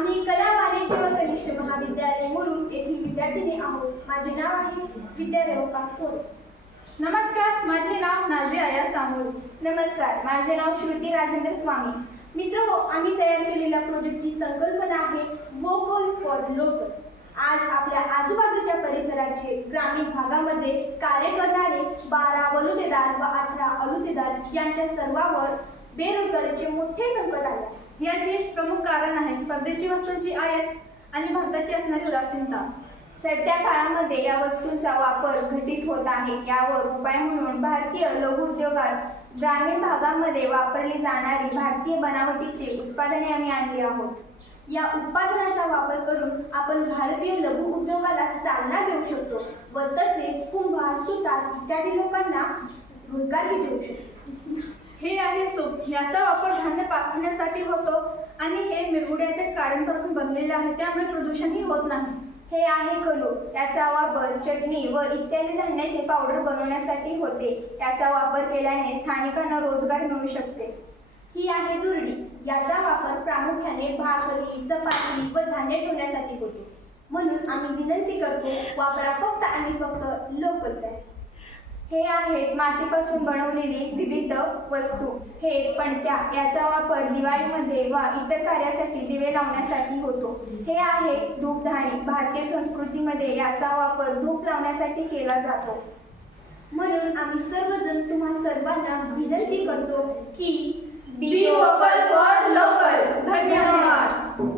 आम्ही कला वाणिज्य व कनिष्ठ महाविद्यालय मुरुड येथील विद्यार्थिनी आहोत. माझे नाव आहे विद्या रेवका थोरे. नमस्कार, माझे नाव नाझी आयाज तांबोळी. नमस्कार, माझे नाव श्रुती राजेंद्र स्वामी. मित्रहो, आम्ही तयार केलेल्या प्रोजेक्टची संकल्पना आहे वोकल फॉर लोकल. आज आपल्या आजूबाजूच्या परिसराचे ग्रामीण भागामध्ये कार्य करणारे 12 बलुतेदार व 18 अलुतेदार यांच्या सर्वांवर बेरोजगारीचे मोठे संकट आले. याचे प्रमुख कारण आहे परदेशी वस्तूंची आयात आणि भारताची असणारी उदासीनता. सध्या काळामध्ये या वस्तूंचा वापर घटित होत आहे. यावर उपाय म्हणून भारतीय लघु उद्योगात ग्रामीण भागामध्ये वापरली जाणारी भारतीय बनावटीची उत्पादने आम्ही आणली आहोत. या उत्पादनाचा वापर करून आपण भारतीय लघु उद्योगाला चालना देऊ शकतो व तसेच कुंभार, सुतार इत्यादी लोकांना रोजगारही देऊ शकतो. हे आहे सूप. याचा वापर धान्य पाखण्यासाठी होतो आणि हे मेहुड्याच्या काड्यांपासून बनलेले आहे, त्यामुळे प्रदूषणही होत नाही. हे आहे कलो. याचा वापर चटणी व इत्यादी धान्याचे पावडर बनवण्यासाठी होते. याचा वापर केल्याने स्थानिकांना रोजगार मिळू शकते. ही आहे दुरडी. याचा वापर प्रामुख्याने भाकरी, चपाती व धान्य ठेवण्यासाठी होते. म्हणून आम्ही विनंती करतो, वापरा फक्त आणि फक्त लोकल तयार. हे आहेत मातीपासून बनवलेली विविध वस्तू. हे पणत्या. याचा वापर दिवाळीमध्ये व इतर कार्यासाठी दिवे लावण्यासाठी होतो. हे आहे धूपधाणी. भारतीय संस्कृतीमध्ये याचा वापर धूप लावण्यासाठी केला जातो. म्हणून आम्ही सर्वजण तुम्हा सर्वांना विनंती करतो की बी वोकल फॉर लोकल. धन्यवाद.